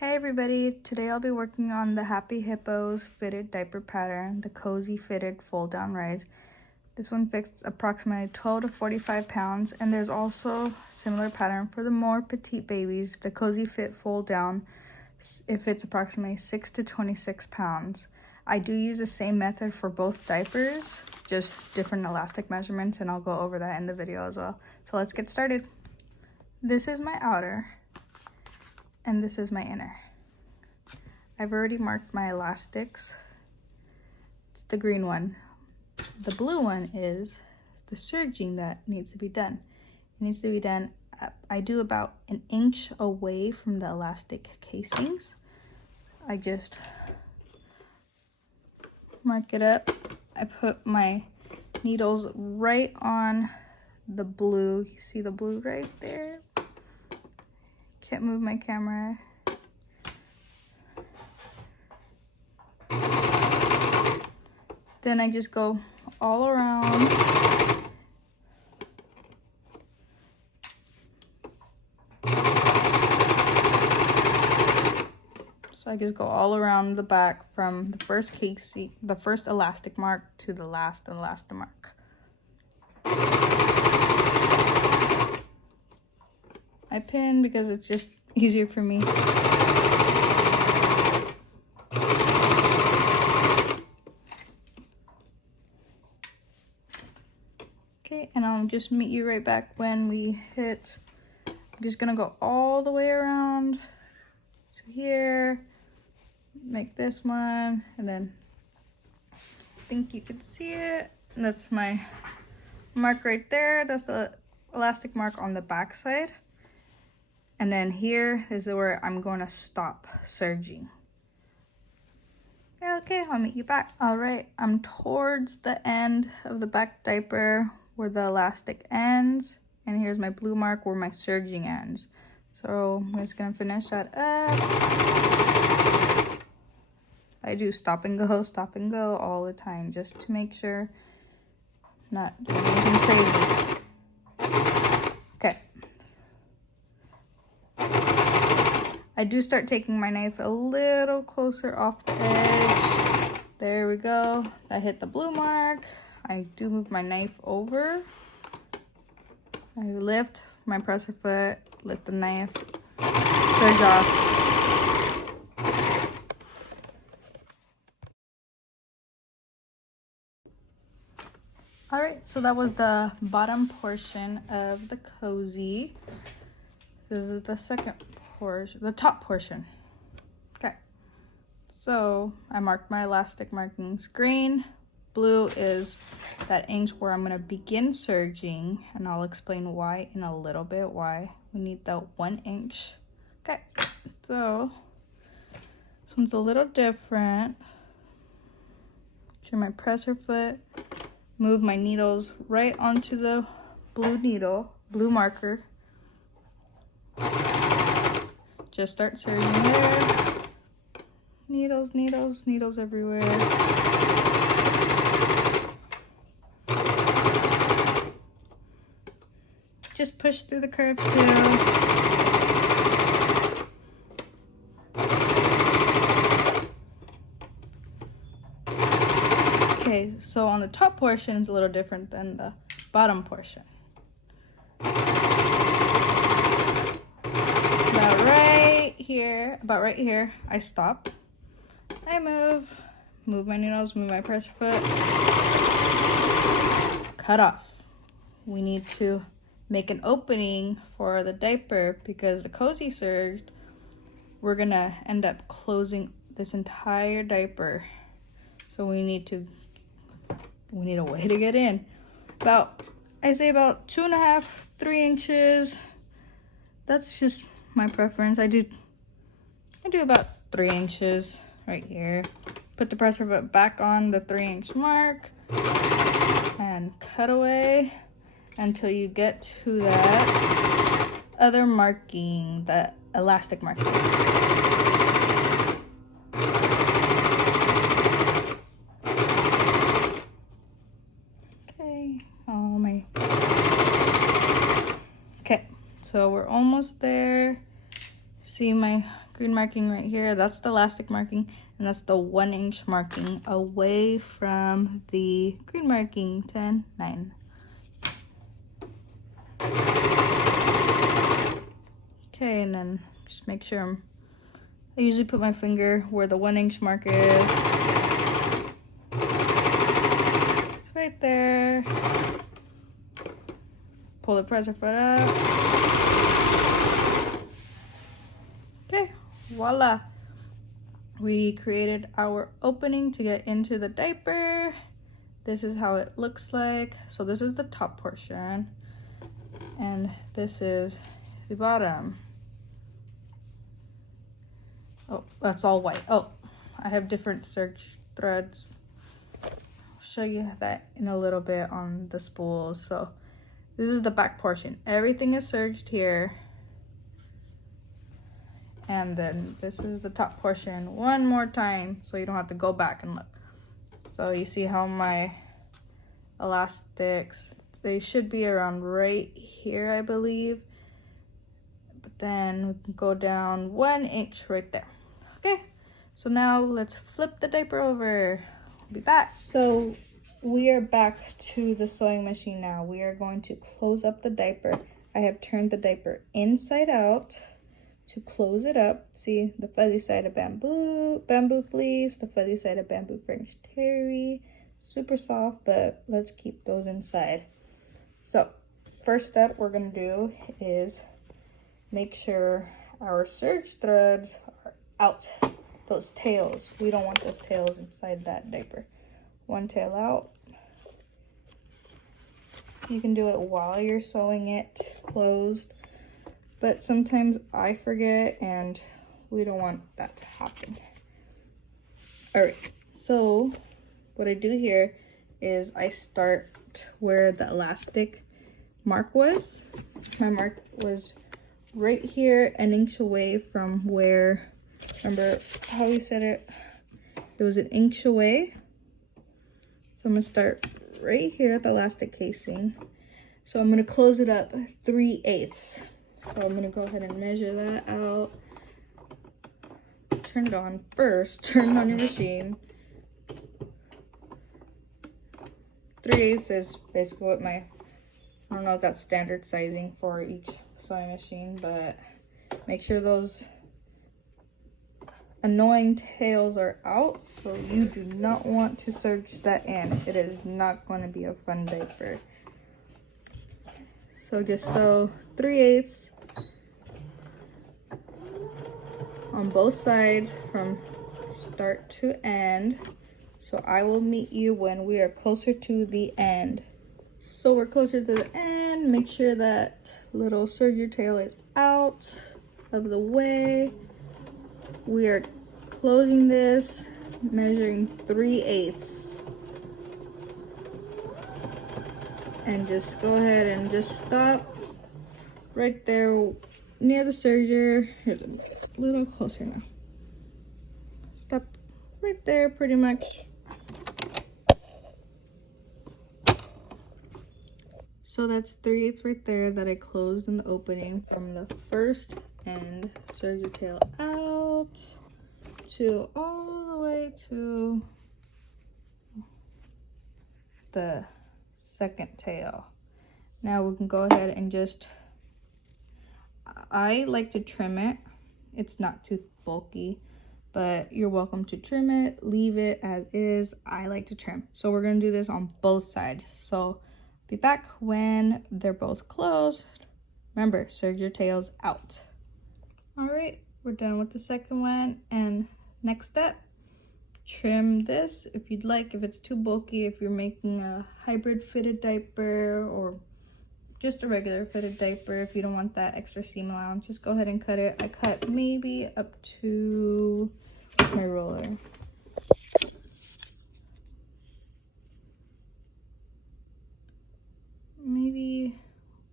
Hey everybody, today I'll be working on the Happy Hippos fitted diaper pattern, the cozy fitted fold down rise. This one fits approximately 12 to 45 pounds, and there's also a similar pattern for the more petite babies, the cozy fit fold down. It fits approximately 6 to 26 pounds. I do use the same method for both diapers, just different elastic measurements, and I'll go over that in the video as well. So let's get started. This is my outer. And this is my inner. I've already marked my elastics. It's the green one. The blue one is the serging that needs to be done. It needs to be done, I do about an inch away from the elastic casings. I just mark it up. I put my needles right on the blue. You see the blue right there? Can't move my camera. Then I just go all around. So I just go all around the back from the first casing, the first elastic mark to the last elastic mark. I pin because it's just easier for me. Okay, and I'll just meet you right back when we hit. I'm just gonna go all the way around to here, make this one, and then I think you can see it. And that's my mark right there. That's the elastic mark on the back side. And then here is where I'm going to stop serging. Yeah, okay, I'll meet you back. All right, I'm towards the end of the back diaper where the elastic ends. And here's my blue mark where my serging ends. So I'm just going to finish that up. I do stop and go all the time just to make sure I'm not doing anything crazy. Okay. I do start taking my knife a little closer off the edge. There we go. I hit the blue mark. I do move my knife over. I lift my presser foot, lift the knife, serge off. All right, so that was the bottom portion of the cozy. This is the second portion, the top portion. Okay, so I marked my elastic markings. Green, blue is that inch where I'm gonna begin serging, and I'll explain why in a little bit, why we need the 1 inch. Okay, so this one's a little different. Turn my presser foot, move my needles right onto the blue needle, blue marker. Just start serging there. Needles, needles, needles everywhere. Just push through the curves too. Okay, so on the top portion is a little different than the bottom portion. About right here, I stop. I move my needles, move my presser foot. Cut off. We need to make an opening for the diaper because the cozy serged, we're gonna end up closing this entire diaper. So we need a way to get in. I say about 2.5, 3 inches. That's just my preference. I do about 3 inches right here. Put the presser foot back on the 3-inch mark and cut away until you get to that other marking, the elastic marking. Okay, okay, so we're almost there. See my green marking right here. That's the elastic marking, and that's the 1-inch marking away from the green marking. 10, 9. Okay, and then just make sure I usually put my finger where the 1-inch mark is. It's right there. Pull the presser foot up. Okay, voila. We created our opening to get into the diaper. This is how it looks like. So this is the top portion, and this is the bottom. Oh, that's all white. Oh, I have different serge threads. I'll show you that in a little bit on the spools. So this is the back portion. Everything is serged here. And then this is the top portion one more time, so you don't have to go back and look. So you see how my elastics, they should be around right here, I believe. But then we can go down 1 inch right there. Okay, so now let's flip the diaper over. I'll be back. So we are back to the sewing machine now. We are going to close up the diaper. I have turned the diaper inside out to close it up. See the fuzzy side of bamboo fleece, the fuzzy side of bamboo French terry. Super soft, but let's keep those inside. So first step we're gonna do is make sure our serge threads are out. Those tails, we don't want those tails inside that diaper. One tail out. You can do it while you're sewing it closed, but sometimes I forget and we don't want that to happen. All right, so what I do here is I start where the elastic mark was. My mark was right here, an inch away from where, remember how we said it? It was an inch away. So I'm gonna start right here at the elastic casing. So I'm gonna close it up 3/8. So I'm gonna go ahead and measure that out. Turn it on first, turn it on your machine. 3/8 is basically what I don't know if that's standard sizing for each sewing machine, but make sure those annoying tails are out, so you do not want to serge that in. It is not going to be a fun diaper. So just sew 3/8 on both sides from start to end. So I will meet you when we are closer to the end. So we're closer to the end. Make sure that little serger tail is out of the way. We are closing this, measuring 3/8. And just go ahead and just stop right there near the serger. Here's a little closer now. Stop right there pretty much. So that's 3/8 right there that I closed in the opening from the first end, serger tail out to all the way to the second tail. Now we can go ahead and just, I like to trim it. It's not too bulky, but you're welcome to trim it, leave it as is. I like to trim. So we're gonna do this on both sides. So be back when they're both closed. Remember, serge your tails out. All right, we're done with the second one. And next step, trim this if you'd like, if it's too bulky, if you're making a hybrid fitted diaper or just a regular fitted diaper. If you don't want that extra seam allowance, just go ahead and cut it. I cut maybe up to my roller. Maybe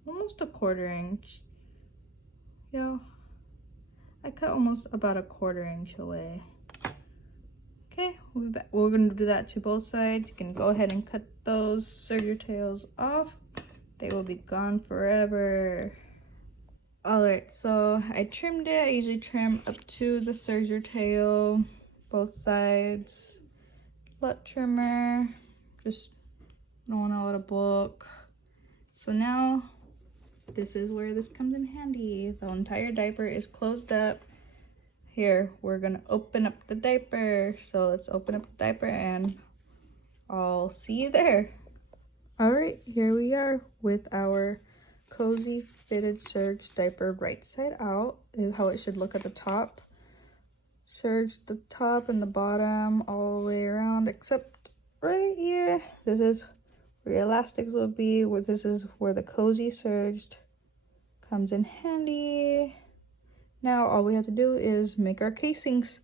almost a 1/4 inch. Yeah, I cut almost about a 1/4 inch away. Okay, we'll be back. We're gonna do that to both sides. You can go ahead and cut those, serge your tails off. They will be gone forever. All right, so I trimmed it. I usually trim up to the serger tail, both sides. Butt trimmer, just don't want to let it bulk. So now this is where this comes in handy. The entire diaper is closed up. Here, we're gonna open up the diaper. So let's open up the diaper and I'll see you there. All right, here we are with our cozy fitted serge diaper right side out. This is how it should look at the top. Serge the top and the bottom all the way around except right here. This is where your elastics will be. This is where the cozy serged comes in handy. Now all we have to do is make our casings.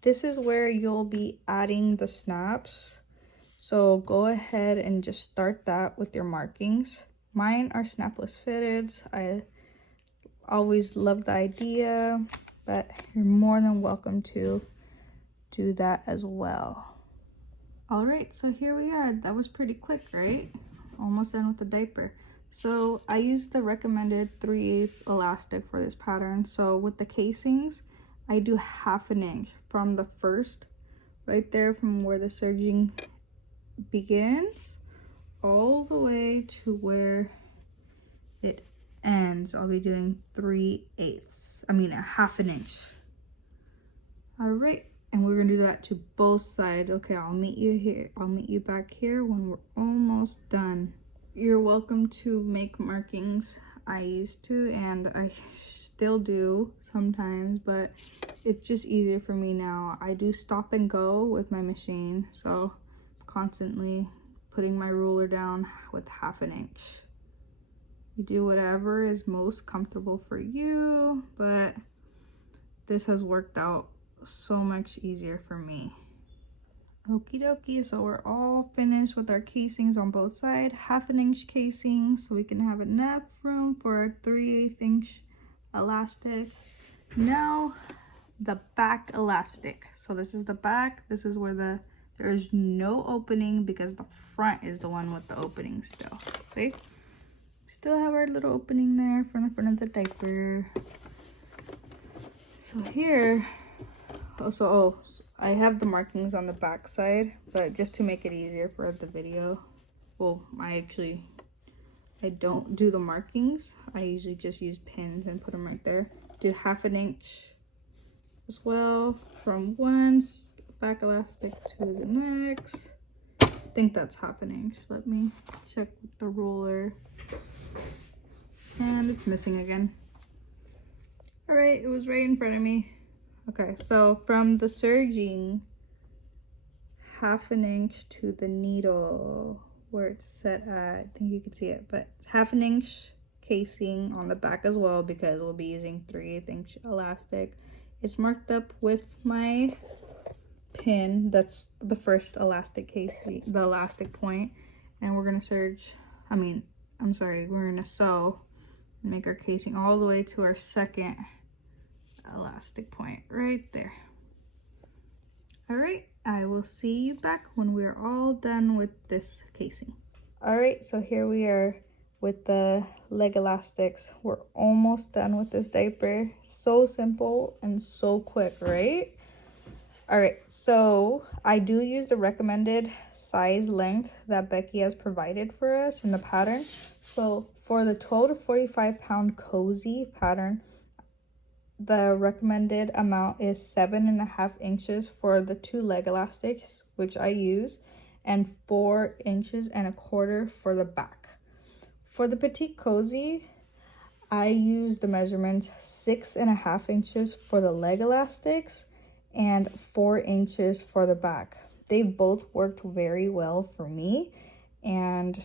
This is where you'll be adding the snaps. So go ahead and just start that with your markings. Mine are snapless fitteds. I always loved the idea, but you're more than welcome to do that as well. All right, so here we are. That was pretty quick, right? Almost done with the diaper. So I used the recommended 3/8 elastic for this pattern. So with the casings, I do 1/2 inch from the first, right there from where the serging begins, all the way to where it ends. I'll be doing 3/8. I mean 1/2 inch. All right. And we're gonna do that to both sides. Okay, I'll meet you here. I'll meet you back here when we're almost done. You're welcome to make markings. I used to, and I still do sometimes, but it's just easier for me now. I do stop and go with my machine, so constantly putting my ruler down with 1/2 inch. You do whatever is most comfortable for you, but this has worked out so much easier for me. Okie dokie, so we're all finished with our casings on both sides. 1/2 inch casings, so we can have enough room for our 3/8 inch elastic. Now the back elastic. So this is the back. This is where there's no opening because the front is the one with the opening still. See? Still have our little opening there from the front of the diaper. So here, so I have the markings on the back side, but just to make it easier for the video, well, I don't do the markings. I usually just use pins and put them right there. Do 1/2 inch as well from one back elastic to the next. I think that's 1/2 inch. Let me check with the ruler. And it's missing again. All right, it was right in front of me. Okay, so from the serging, 1/2 inch to the needle where it's set at, I think you can see it, but it's 1/2 inch casing on the back as well because we'll be using 3/8 inch elastic. It's marked up with my pin. That's the first elastic casing, the elastic point, and we're gonna we're gonna sew and make our casing all the way to our second elastic point right there. All right, I will see you back when we're all done with this casing. All right, so here we are with the leg elastics. We're almost done with this diaper. So simple and so quick, right? All right, so I do use the recommended size length that Becky has provided for us in the pattern. So for the 12 to 45 pound cozy pattern, the recommended amount is 7.5 inches for the 2 leg elastics, which I use, and 4.25 inches for the back. For the petite cozy, I use the measurements 6.5 inches for the leg elastics and 4 inches for the back. They both worked very well for me, and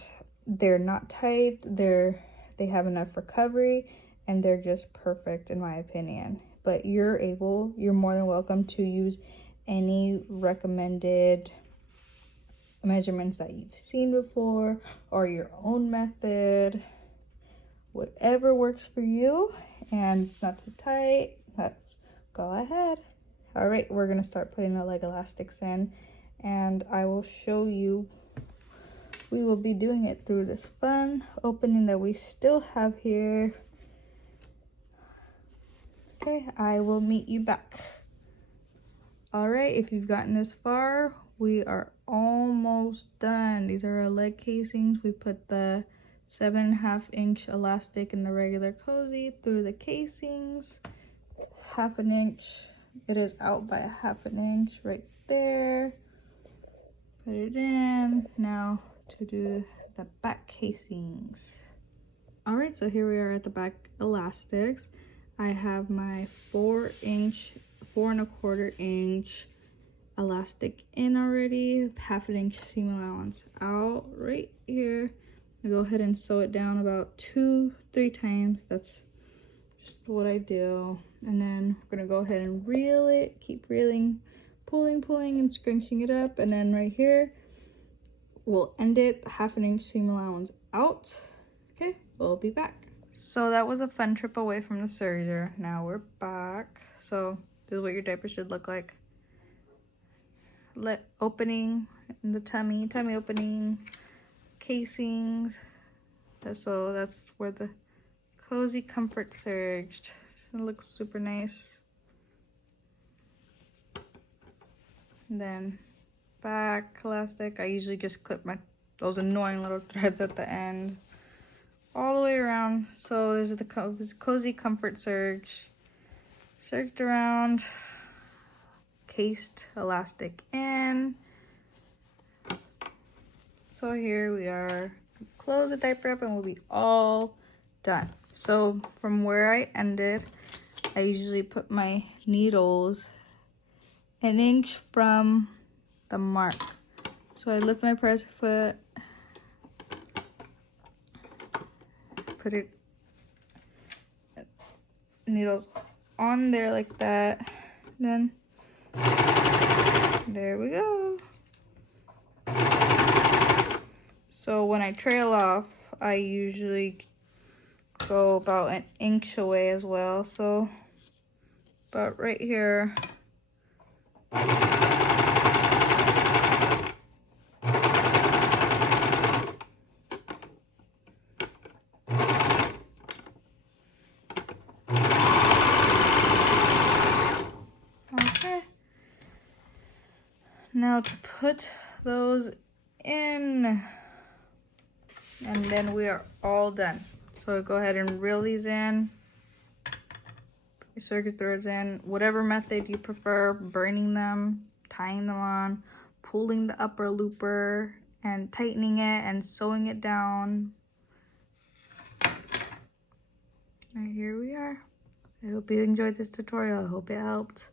they're not tight, they have enough recovery, and they're just perfect in my opinion. But you're more than welcome to use any recommended measurements that you've seen before or your own method, whatever works for you, and it's not too tight, go ahead. All right, we're gonna start putting the leg elastics in, and I will show you. We will be doing it through this fun opening that we still have here. Okay, I will meet you back. All right, if you've gotten this far, we are almost done. These are our leg casings. We put the 7.5-inch elastic in the regular cozy through the casings. 1/2 inch. It is out by 1/2 inch right there. Put it in. Now to do the back casings. All right, so here we are at the back elastics. I have my 4-inch, 4 1/4 inch elastic in already, 1/2 inch seam allowance out right here. I go ahead and sew it down about 2-3 times. That's just what I do. And then we're gonna go ahead and reel it, keep reeling, pulling and scrunching it up. And then right here, we'll end it 1/2 inch seam allowance out. Okay, we'll be back. So that was a fun trip away from the serger. Now we're back. So this is what your diaper should look like. Opening in the tummy opening, casings. So that's where the Cozy Comfort Surged. It looks super nice. And then back elastic. I usually just clip those annoying little threads at the end all the way around. So this is the Cozy Comfort surged around, cased elastic in. So here we are. Close the diaper up and we'll be all done. So from where I ended, I usually put my needles 1 inch from the mark. So I lift my press foot, put it needles on there like that, then there we go. So when I trail off, I usually go about 1 inch away as well. So about right here. Okay. Now to put those in, and then we are all done. So go ahead and reel these in, put your circuit threads in, whatever method you prefer, burning them, tying them on, pulling the upper looper and tightening it and sewing it down. And here we are. I hope you enjoyed this tutorial. I hope it helped.